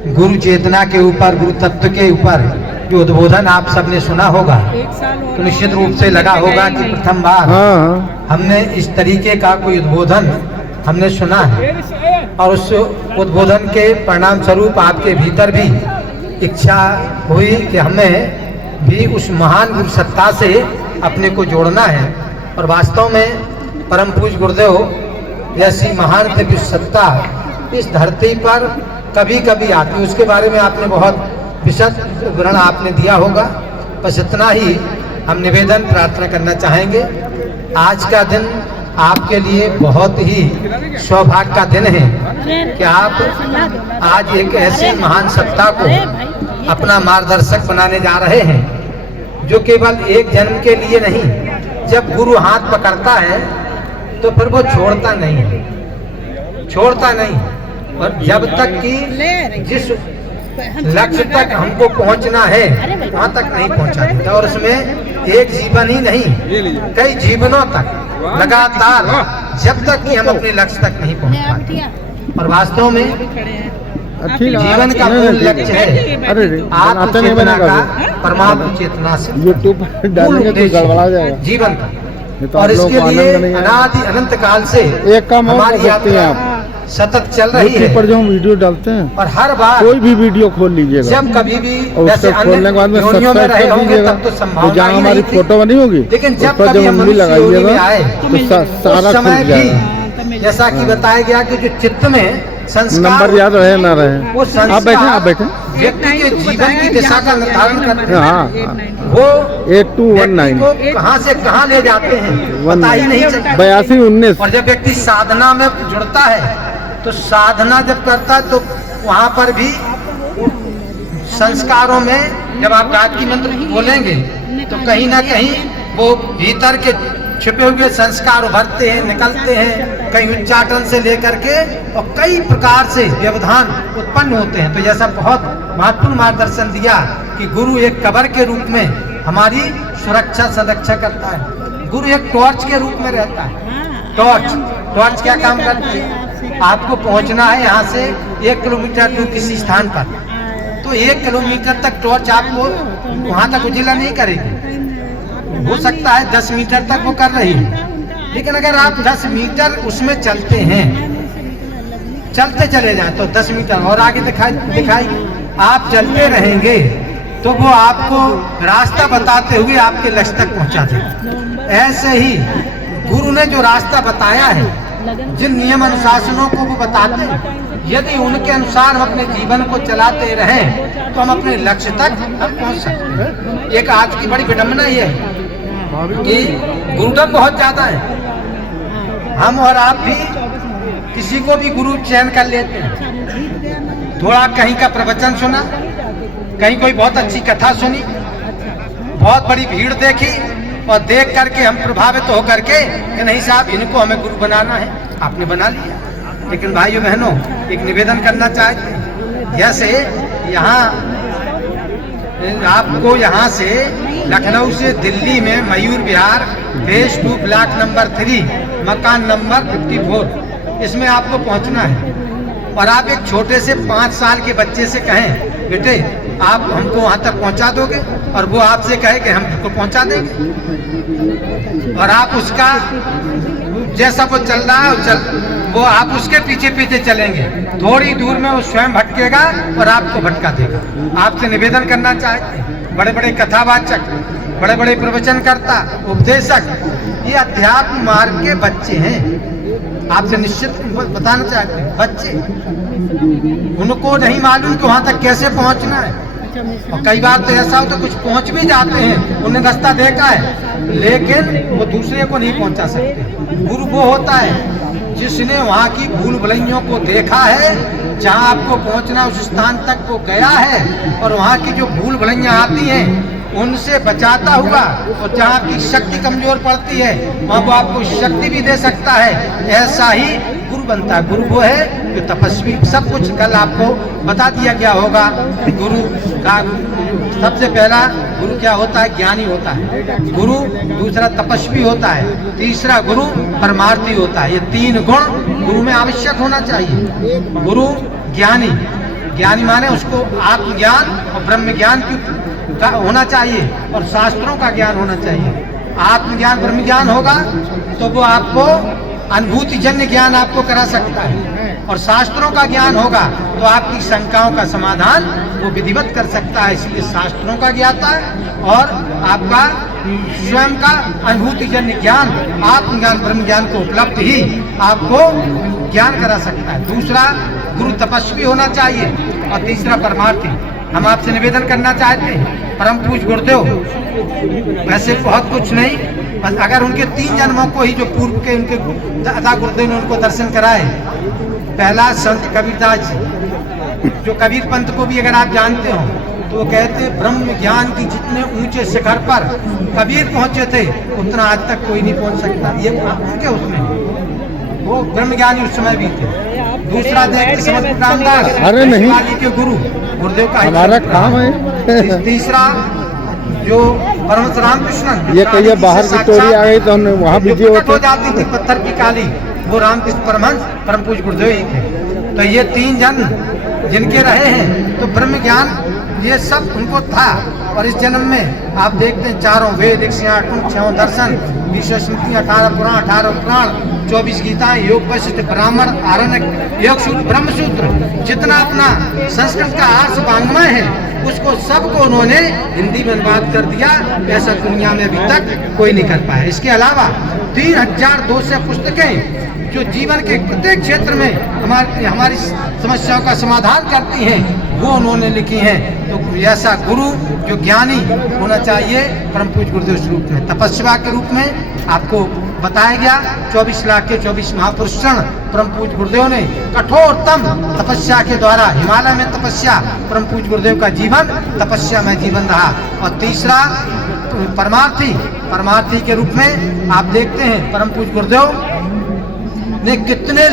गुरु चेतना के ऊपर, गुरु तत्व के ऊपर जो उद्बोधन आप सबने सुना होगा, तो निश्चित रूप से लगा होगा कि प्रथम बार हमने इस तरीके का कोई उद्बोधन हमने सुना है। और उस उद्बोधन के परिणाम स्वरूप आपके भीतर भी इच्छा हुई कि हमें भी उस महान गुरु सत्ता से अपने को जोड़ना है। और वास्तव में परम पूज्य गुरुदेव जैसी महान दिव्य सत्ता इस धरती पर कभी कभी आती है, उसके बारे में आपने बहुत विशद विवरण आपने दिया होगा। बस इतना ही हम निवेदन प्रार्थना करना चाहेंगे। आज का दिन आपके लिए बहुत ही सौभाग्य का दिन है कि आप आज एक ऐसी महान सत्ता को अपना मार्गदर्शक बनाने जा रहे हैं, जो केवल एक जन्म के लिए नहीं, जब गुरु हाथ पकड़ता है तो फिर वो छोड़ता नहीं है, छोड़ता नहीं। और जब तक कि जिस लक्ष्य तक हमको पहुंचना है वहां तक नहीं पहुंचा देता। और उसमें एक जीवन ही नहीं, कई जीवनों तक लगातार, जब तक कि हम अपने लक्ष्य तक नहीं पहुंच पाते। और वास्तव में जीवन का मूल लक्ष्य है आत्म चेतना का, परमात्मा चेतना से यूट्यूब डालेंगे तो गड़बड़ा जाएगा जीवन का। और इसके लिए अनादि अनंत काल से एक काम हमारी यात्रा सतत चल रही है। पर जो हम वीडियो डालते हैं और हर बार कोई भी वीडियो खोल लीजिएगा, जब कभी भी जैसे खोलने के बाद में सब्सक्राइब कर दीजिएगा, तो जहाँ हमारी फोटो बनी होगी लेकिन जब पर कभी जब हम उंगली लगाइएगा आए तो सारा समय खुल जाएगा। भी जैसा कि बताया गया कि जो चित्त में संस्कार नंबर याद रहे ना रहे, वो आप बैठे, आप बैठे, व्यक्ति के जीवन की दिशा का निर्धारण करते हैं। हाँ, वो 8219 को कहाँ से कहाँ ले जाते हैं पता ही नहीं चलता। 8219। और जब व्यक्ति साधना में जुड़ता है तो साधना जब करता है तो वहाँ पर भी संस्कारों में जब आप गायत्री मंत्र बोलेंगे तो कहीं ना कहीं वो भीतर के छिपे हुए संस्कार उभरते हैं, निकलते हैं, कहीं उच्चाटन से लेकर के और कई प्रकार से व्यवधान उत्पन्न होते हैं। तो जैसा बहुत महत्वपूर्ण मार्गदर्शन दिया कि गुरु एक कवर के रूप में हमारी सुरक्षा संरक्षा करता है। गुरु एक टॉर्च के रूप में रहता है। टॉर्च क्या काम करती है? आपको पहुंचना है यहाँ से 1 किलोमीटर दूर किसी स्थान पर, तो 1 किलोमीटर तक टॉर्च आपको वहाँ तक उजिला नहीं करेगी। हो सकता है 10 मीटर तक वो कर रही है, लेकिन अगर आप 10 मीटर उसमें चलते हैं, चलते चले जाए तो 10 मीटर और आगे दिखाई आप चलते रहेंगे तो वो आपको रास्ता बताते हुए आपके लक्ष्य तक पहुंचा देगा। ऐसे ही गुरु ने जो रास्ता बताया है, जिन नियम अनुशासनों को वो बताते हैं, यदि उनके अनुसार हम अपने जीवन को चलाते रहें तो हम अपने लक्ष्य तक हम पहुंच सकते हैं। एक आज की बड़ी विडंबना ये है कि गुरुडम बहुत ज्यादा है। हम और आप भी किसी को भी गुरु चयन कर लेते हैं। थोड़ा कहीं का प्रवचन सुना, कहीं कोई बहुत अच्छी कथा सुनी, बहुत बड़ी भीड़ देखी और देख करके हम प्रभावित हो करके कि नहीं साहब इनको हमें गुरु बनाना है, आपने बना लिया। लेकिन भाइयों बहनों एक निवेदन करना चाहते हैं, जैसे यहाँ आपको यहाँ से लखनऊ से दिल्ली में Mayur Vihar phase 2 block number 3 मकान नंबर 54 इसमें आपको पहुँचना है। और आप एक छोटे से 5 साल के बच्चे से कहें बेटे आप हमको वहाँ तक पहुँचा दोगे, और वो आपसे कहे कि हम आपको पहुँचा देंगे, और आप उसका जैसा वो चल रहा है वो आप उसके पीछे पीछे चलेंगे, थोड़ी दूर में वो स्वयं भटकेगा और आपको भटका देगा। आपसे निवेदन करना चाहते हैं, बड़े बड़े कथावाचक, बड़े बड़े प्रवचनकर्ता, उपदेशक, ये अध्यात्म मार्ग के बच्चे हैं। आपसे निश्चित बताना चाहते हैं, बच्चे, उनको नहीं मालूम कि वहाँ तक कैसे पहुँचना है। और कई बार तो ऐसा हो तो कुछ पहुँच भी जाते हैं, उन्हें रास्ता देखा है, लेकिन वो दूसरे को नहीं पहुँचा सकते। गुरु वो होता है जिसने वहाँ की भूल भुलैयों को देखा है, जहाँ आपको पहुँचना उस स्थान तक वो गया है और वहाँ की जो भूल भुलैया आती हैं उनसे बचाता हुआ, और जहाँ आपकी शक्ति कमजोर पड़ती है वहाँ वो आपको शक्ति भी दे सकता है। ऐसा ही गुरु बनता है। गुरु वो है जो तपस्वी, सब कुछ कल आपको बता दिया गया होगा। गुरु का सबसे पहला गुरु क्या होता है? ज्ञानी होता है गुरु, दूसरा तपस्वी होता है, तीसरा गुरु परमार्थी होता है। ये 3 गुण गुरु में आवश्यक होना चाहिए। गुरु ज्ञानी, ज्ञानी माने उसको आत्मज्ञान और ब्रह्म ज्ञान का होना चाहिए और शास्त्रों का ज्ञान होना चाहिए। आत्मज्ञान ब्रह्म ज्ञान होगा तो वो आपको अनुभूति जन्य ज्ञान आपको करा सकता है, और शास्त्रों का ज्ञान होगा तो आपकी शंकाओं का समाधान वो विधिवत कर सकता है। इसलिए शास्त्रों का ज्ञाता और आपका स्वयं का अनुभूति जन्य ज्ञान, आत्मज्ञान ब्रह्म ज्ञान को उपलब्ध ही आपको ज्ञान करा सकता है। दूसरा, गुरु तपस्वी होना चाहिए, और तीसरा परमार्थी। हम आपसे निवेदन करना चाहते हैं, परम पूज्य गुरुदेव, वैसे बहुत कुछ नहीं, बस अगर उनके 3 जन्मों को ही जो पूर्व के उनके दादा गुरुदेव ने उनको दर्शन कराए। पहला संत कबीरदास जी, जो कबीर पंथ को भी अगर आप जानते हो तो वो कहते ब्रह्म ज्ञान की जितने ऊंचे शिखर पर कबीर पहुंचे थे उतना आज तक कोई नहीं पहुंच सकता। ये उनके उसमें वो ब्रह्म ज्ञानी उस समय भी थे। दूसरा देखते समझ रामदास, अरे नहीं, के गुरु गुरुदेव का हमारा काम है। तीसरा जो परमहंस रामकृष्ण, ये कहिए बाहर की टोरी आ गई तो हमने वहाँ बिजी हो जाती थी पत्थर की काली, वो रामकृष्ण परमहंस परम पूज्य गुरुदेव ही थे। तो ये 3 जन जिनके रहे हैं तो ब्रह्म ज्ञान ये सब उनको था। और इस जन्म में आप देखते हैं 4 वेद, 108 6 दर्शन, 20 स्मृति, 18 पुराण, 18 पुराण, 24 गीताएं, योग वशिष्ठ, ब्राह्मण, आरण्यक, योग सूत्र, ब्रह्म सूत्र, जितना अपना संस्कृत का 8 वाङ्मय है उसको सबको उन्होंने हिंदी में अनुवाद कर दिया। ऐसा दुनिया में अभी तक कोई नहीं कर पाया। इसके अलावा 3200 पुस्तकें जो जीवन के प्रत्येक क्षेत्र में हमारी समस्याओं का समाधान करती हैं वो उन्होंने लिखी हैं। तो ऐसा गुरु जो ज्ञानी होना चाहिए परम पूज्य गुरुदेव स्वरूप में। तपस्या के रूप में आपको बताया गया 24 लाख के 24 महापुरुष परम पूज्य गुरुदेव ने कठोरतम तपस्या के द्वारा, हिमालय में तपस्या, परम पूज्य गुरुदेव का जीवन तपस्या में जीवन रहा। और तीसरा परमार्थी के रूप में आप देखते हैं परम पूज्य गुरुदेव ने कितने